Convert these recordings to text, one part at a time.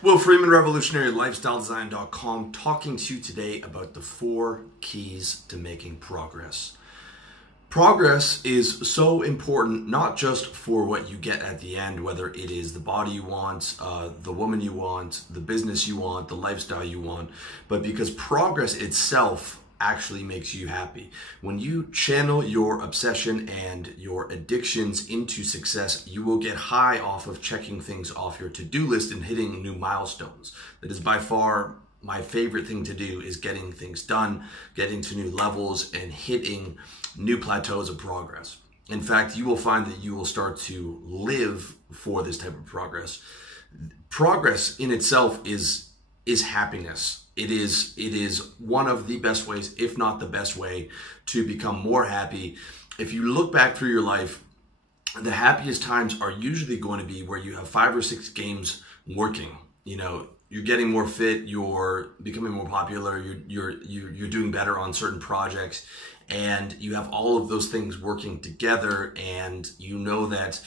Will Freeman, RevolutionaryLifestyleDesign.com, talking to you today about the 4 keys to making progress. Progress is so important, not just for what you get at the end, whether it is the body you want, the woman you want, the business you want, the lifestyle you want, but because progress itself actually makes you happy. When you channel your obsession and your addictions into success, you will get high off of checking things off your to-do list and hitting new milestones. That is by far my favorite thing to do, is getting things done, getting to new levels, and hitting new plateaus of progress. In fact, you will find that you will start to live for this type of progress. Progress in itself is happiness. It is one of the best ways, if not the best way, to become more happy. If you look back through your life, the happiest times are usually going to be where you have 5 or 6 games working. You know, you're getting more fit, you're becoming more popular, you're doing better on certain projects, and you have all of those things working together, and you know that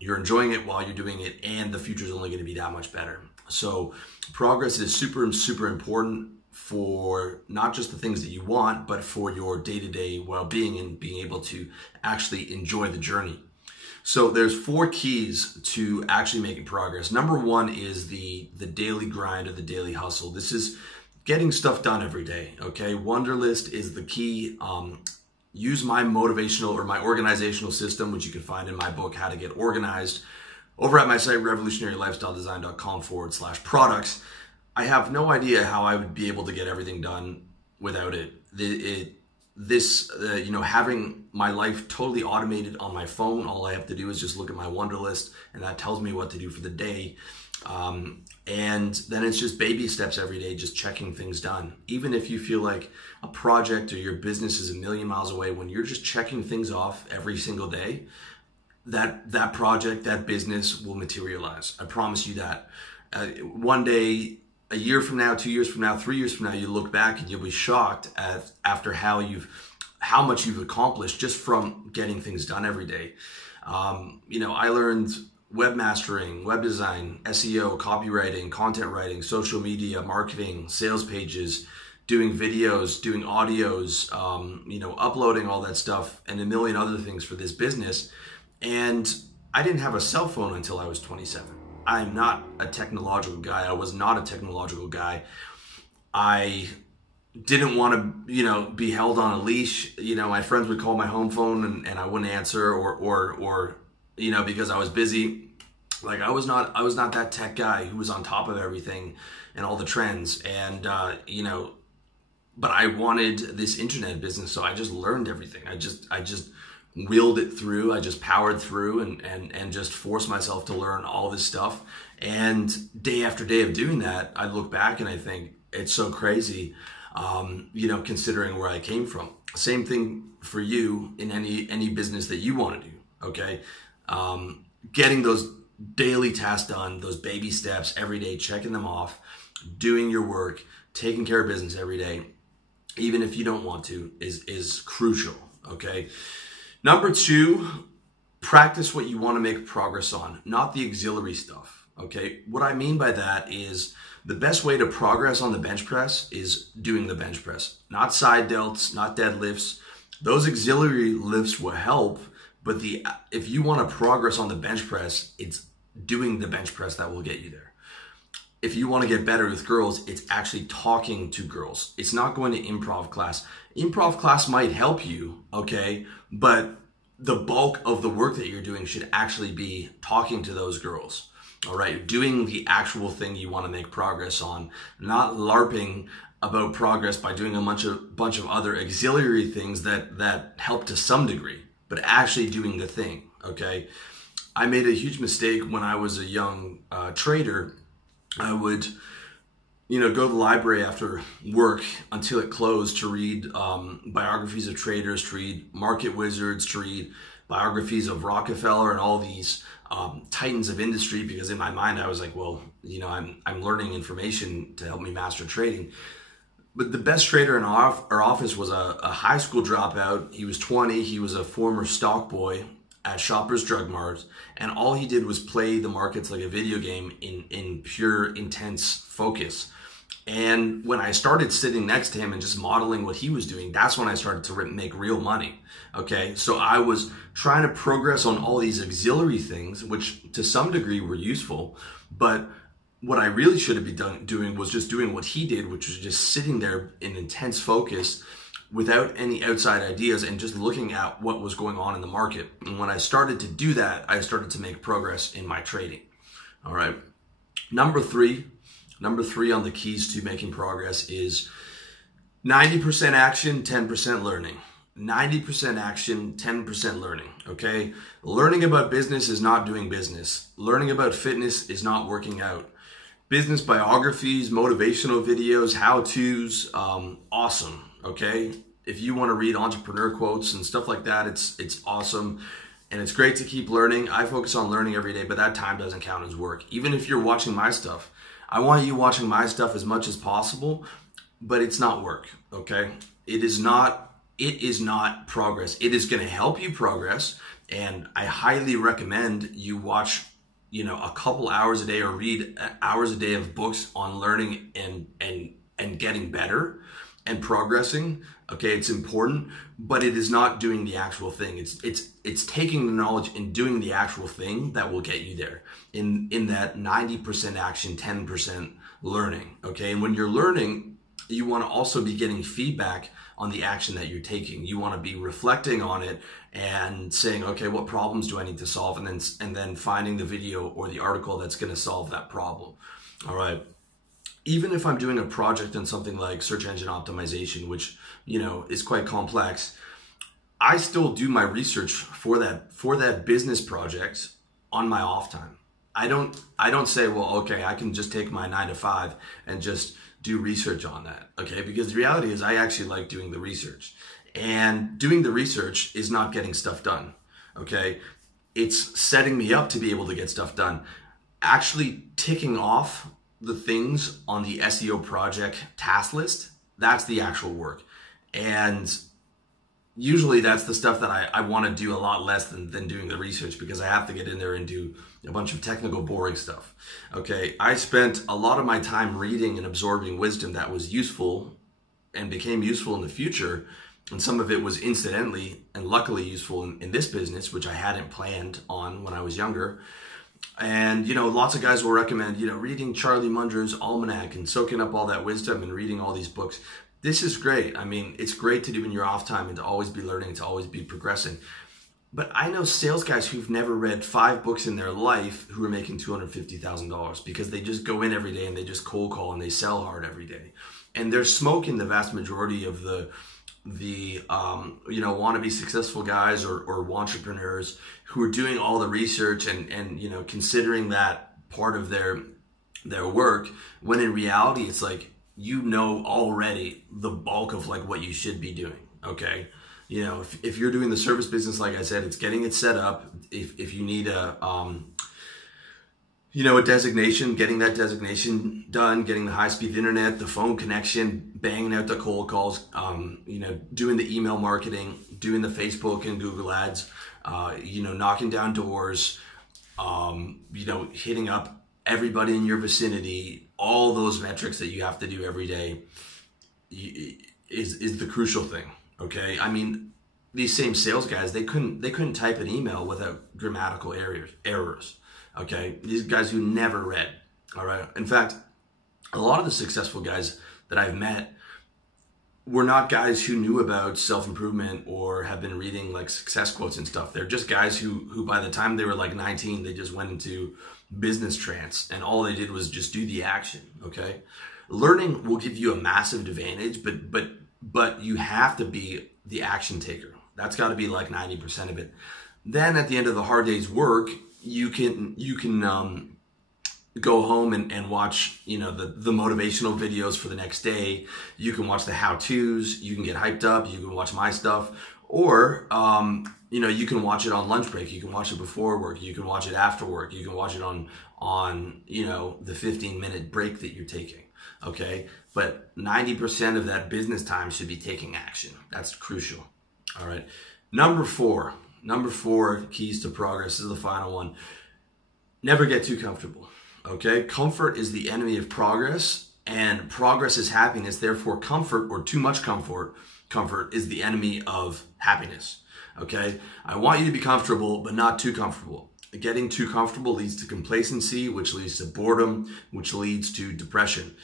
you're enjoying it while you're doing it, and the future is only going to be that much better. So progress is super, super important for not just the things that you want, but for your day-to-day well-being and being able to actually enjoy the journey. So there's 4 keys to actually making progress. Number 1 is the daily grind or the daily hustle. This is getting stuff done every day, okay? Wunderlist is the key. Use my motivational or my organizational system, which you can find in my book, How to Get Organized, over at my site, revolutionarylifestyledesign.com/products. I have no idea how I would be able to get everything done without it. Having my life totally automated on my phone, all I have to do is just look at my Wunderlist, and that tells me what to do for the day. And then it's just baby steps every day, just checking things done. Even if you feel like a project or your business is a million miles away, when you're just checking things off every single day, that project, that business will materialize. I promise you that. One day, a year from now, 2 years from now, 3 years from now, you look back and you'll be shocked after how much you've accomplished just from getting things done every day. I learned webmastering, web design, SEO, copywriting, content writing, social media, marketing, sales pages, doing videos, doing audios, uploading all that stuff, and a million other things for this business. And I didn't have a cell phone until I was 27. I'm not a technological guy. I was not a technological guy. I didn't want to, be held on a leash. My friends would call my home phone and I wouldn't answer or because I was busy. Like I was not that tech guy who was on top of everything and all the trends. And, but I wanted this internet business. So I just learned everything. I just willed it through. I just powered through and just forced myself to learn all this stuff. And day after day of doing that, I look back and I think it's so crazy, considering where I came from. Same thing for you in any business that you want to do, okay? Getting those daily tasks done, those baby steps every day, checking them off, doing your work, taking care of business every day, even if you don't want to, is crucial, okay? Number 2, practice what you want to make progress on, not the auxiliary stuff, okay? What I mean by that is the best way to progress on the bench press is doing the bench press, not side delts, not deadlifts. Those auxiliary lifts will help, but if you want to progress on the bench press, it's doing the bench press that will get you there. If you want to get better with girls, it's actually talking to girls. It's not going to improv class. Improv class might help you, okay? But the bulk of the work that you're doing should actually be talking to those girls, all right? Doing the actual thing you want to make progress on, not LARPing about progress by doing a bunch of other auxiliary things that help to some degree, but actually doing the thing, okay? I made a huge mistake when I was a young trader. I would, go to the library after work until it closed to read biographies of traders, to read market wizards, to read biographies of Rockefeller and all these titans of industry, because in my mind I was like, well, I'm learning information to help me master trading. But the best trader in our office was a high school dropout. He was 20. He was a former stock boy. at Shoppers Drug Mart, and all he did was play the markets like a video game in pure intense focus. And when I started sitting next to him and just modeling what he was doing, that's when I started to make real money. Okay, so I was trying to progress on all these auxiliary things, which to some degree were useful, but what I really should have been doing was just doing what he did, which was just sitting there in intense focus without any outside ideas and just looking at what was going on in the market. And when I started to do that, I started to make progress in my trading. All right. Number three on the keys to making progress is 90% action, 10% learning. 90% action, 10% learning, okay? Learning about business is not doing business. Learning about fitness is not working out. Business biographies, motivational videos, how-tos, awesome, okay? If you want to read entrepreneur quotes and stuff like that, it's awesome. And it's great to keep learning. I focus on learning every day, but that time doesn't count as work. Even if you're watching my stuff, I want you watching my stuff as much as possible, but it's not work, okay? It is not progress. It is going to help you progress, and I highly recommend you watch, a couple hours a day or read hours a day of books on learning and getting better and progressing. Okay, it's important, but it is not doing the actual thing. It's taking the knowledge and doing the actual thing that will get you there in that 90% action, 10% learning. Okay, and when you're learning, you want to also be getting feedback on the action that you're taking. You want to be reflecting on it and saying, okay, what problems do I need to solve? And then finding the video or the article that's going to solve that problem. All right. Even if I'm doing a project on something like search engine optimization, which, is quite complex, I still do my research for that business project on my off time. I don't say, well, okay, I can just take my 9 to 5 and just do research on that. Okay. Because the reality is I actually like doing the research, and doing the research is not getting stuff done. Okay. It's setting me up to be able to get stuff done. Actually ticking off the things on the SEO project task list, that's the actual work. And usually that's the stuff that I want to do a lot less than doing the research, because I have to get in there and do a bunch of technical, boring stuff. Okay, I spent a lot of my time reading and absorbing wisdom that was useful and became useful in the future. And some of it was incidentally and luckily useful in this business, which I hadn't planned on when I was younger. And, lots of guys will recommend, reading Charlie Munger's Almanac and soaking up all that wisdom and reading all these books. This is great. I mean, it's great to do in your off time and to always be learning, to always be progressing. But I know sales guys who've never read 5 books in their life who are making $250,000 because they just go in every day and they just cold call and they sell hard every day. And they're smoking the vast majority of the wannabe successful guys or entrepreneurs who are doing all the research and considering that part of their work, when in reality it's like, already the bulk of like what you should be doing. Okay, if you're doing the service business, like I said, it's getting it set up. If you need a designation, getting that designation done, getting the high-speed internet, the phone connection, banging out the cold calls, doing the email marketing, doing the Facebook and Google ads, knocking down doors, hitting up everybody in your vicinity, all those metrics that you have to do every day is the crucial thing. Okay. I mean, these same sales guys, they couldn't type an email without grammatical errors. Okay. These guys who never read. All right. In fact, a lot of the successful guys that I've met were not guys who knew about self-improvement or have been reading like success quotes and stuff. They're just guys who by the time they were like 19, they just went into business trance and all they did was just do the action. Okay. Learning will give you a massive advantage, but you have to be the action taker. That's got to be like 90% of it. Then at the end of the hard day's work, you can go home and watch, the motivational videos for the next day. You can watch the how-tos, you can get hyped up, you can watch my stuff, or, you can watch it on lunch break. You can watch it before work. You can watch it after work. You can watch it on the 15-minute break that you're taking. Okay. But 90% of that business time should be taking action. That's crucial. All right. Number 4, Number 4, keys to progress, is the final one. Never get too comfortable, okay? Comfort is the enemy of progress, and progress is happiness. Therefore, comfort, or too much comfort is the enemy of happiness, okay? I want you to be comfortable, but not too comfortable. Getting too comfortable leads to complacency, which leads to boredom, which leads to depression.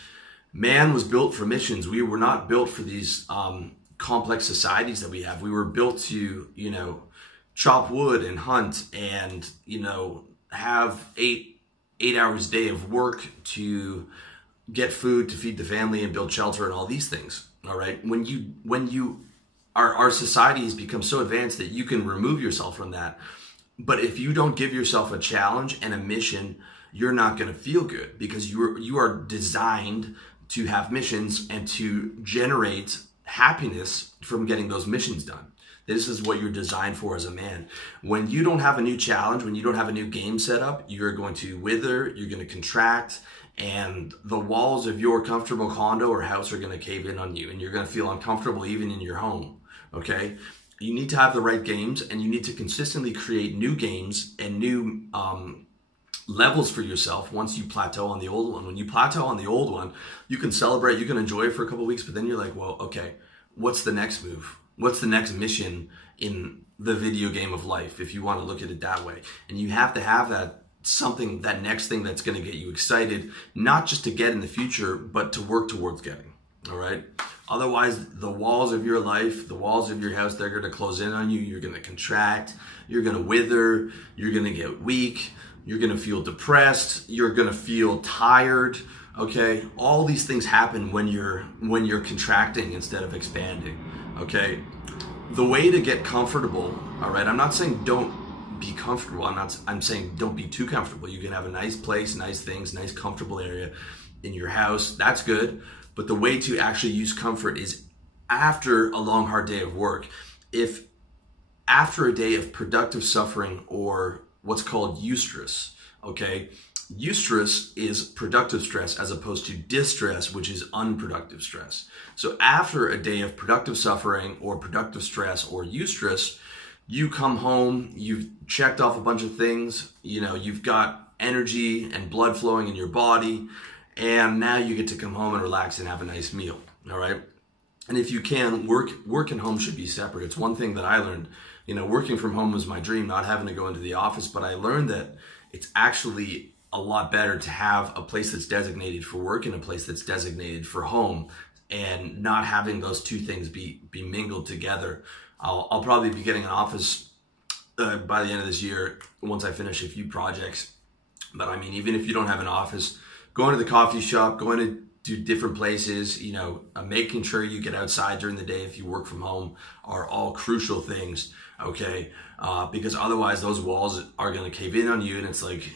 Man was built for missions. We were not built for these complex societies that we have. We were built to, chop wood and hunt and, have eight hours a day of work to get food, to feed the family and build shelter and all these things. All right. Our society has become so advanced that you can remove yourself from that. But if you don't give yourself a challenge and a mission, you're not going to feel good, because you are designed to have missions and to generate happiness from getting those missions done. This is what you're designed for as a man. When you don't have a new challenge, when you don't have a new game set up, you're going to wither, you're going to contract, and the walls of your comfortable condo or house are going to cave in on you, and you're going to feel uncomfortable even in your home, okay? You need to have the right games, and you need to consistently create new games and new levels for yourself once you plateau on the old one. When you plateau on the old one, you can celebrate, you can enjoy it for a couple of weeks, but then you're like, well, okay, what's the next move? What's the next mission in the video game of life, if you want to look at it that way? And you have to have that next thing that's going to get you excited, not just to get in the future, but to work towards getting, all right? Otherwise, the walls of your life, the walls of your house, they're going to close in on you. You're going to contract, you're going to wither, you're going to get weak, you're going to feel depressed, you're going to feel tired, okay? All these things happen when you're contracting instead of expanding, okay? The way to get comfortable, all right? I'm not saying don't be comfortable. I'm saying don't be too comfortable. You can have a nice place, nice things, nice comfortable area in your house. That's good. But the way to actually use comfort is after a long, hard day of work. If after a day of productive suffering, or what's called eustress, okay? Eustress is productive stress as opposed to distress, which is unproductive stress. So after a day of productive suffering or productive stress or eustress, you come home, you've checked off a bunch of things, you've got energy and blood flowing in your body, and now you get to come home and relax and have a nice meal, all right? And if you can, work and home should be separate. It's one thing that I learned, working from home was my dream, not having to go into the office, but I learned that it's actually a lot better to have a place that's designated for work and a place that's designated for home, and not having those two things be mingled together. I'll probably be getting an office by the end of this year once I finish a few projects. But I mean, even if you don't have an office, going to the coffee shop, going to different places, making sure you get outside during the day if you work from home are all crucial things, okay? Because otherwise those walls are going to cave in on you, and it's like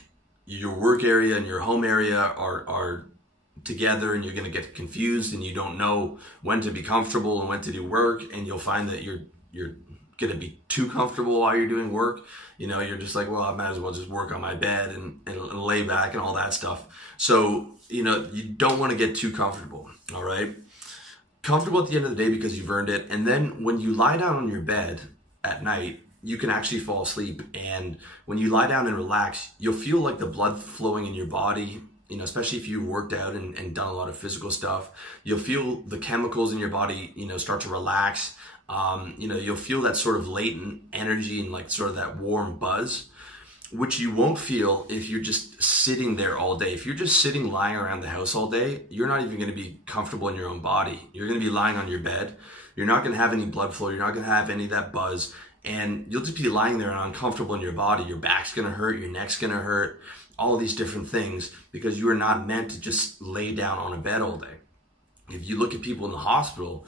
your work area and your home area are together, and you're going to get confused, and you don't know when to be comfortable and when to do work, and you'll find that you're going to be too comfortable while you're doing work. You're just like, well, I might as well just work on my bed and lay back and all that stuff. So, you don't want to get too comfortable, all right? Comfortable at the end of the day because you've earned it. And then when you lie down on your bed at night, you can actually fall asleep. And when you lie down and relax, you'll feel like the blood flowing in your body, especially if you've worked out and done a lot of physical stuff. You'll feel the chemicals in your body, start to relax. You'll feel that sort of latent energy and like sort of that warm buzz, which you won't feel if you're just sitting there all day. If you're just sitting, lying around the house all day, you're not even going to be comfortable in your own body. You're going to be lying on your bed. You're not going to have any blood flow. You're not going to have any of that buzz. And you'll just be lying there and uncomfortable in your body. Your back's going to hurt. Your neck's going to hurt. All these different things, because you are not meant to just lay down on a bed all day. If you look at people in the hospital,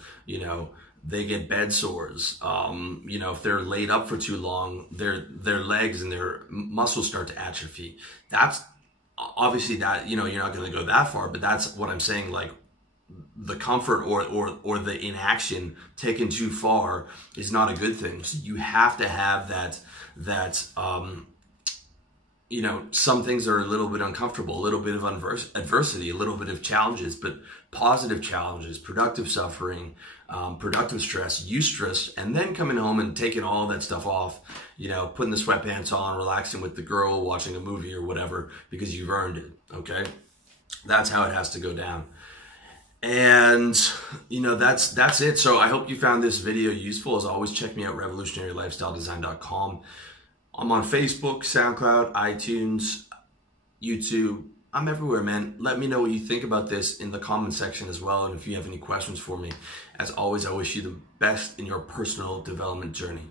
they get bed sores. If they're laid up for too long, their legs and their muscles start to atrophy. That's obviously that, you're not going to go that far, but that's what I'm saying. Like the comfort or the inaction taken too far is not a good thing. So you have to have that you know, some things are a little bit uncomfortable, a little bit of adversity, a little bit of challenges, but positive challenges, productive suffering, productive stress, eustress, and then coming home and taking all that stuff off, you know, putting the sweatpants on, relaxing with the girl, watching a movie or whatever, because you've earned it, okay? That's how it has to go down. And, you know, that's it. So I hope you found this video useful. As always, check me out, revolutionarylifestyledesign.com. I'm on Facebook, SoundCloud, iTunes, YouTube. I'm everywhere, man. Let me know what you think about this in the comment section as well. And if you have any questions for me, as always, I wish you the best in your personal development journey.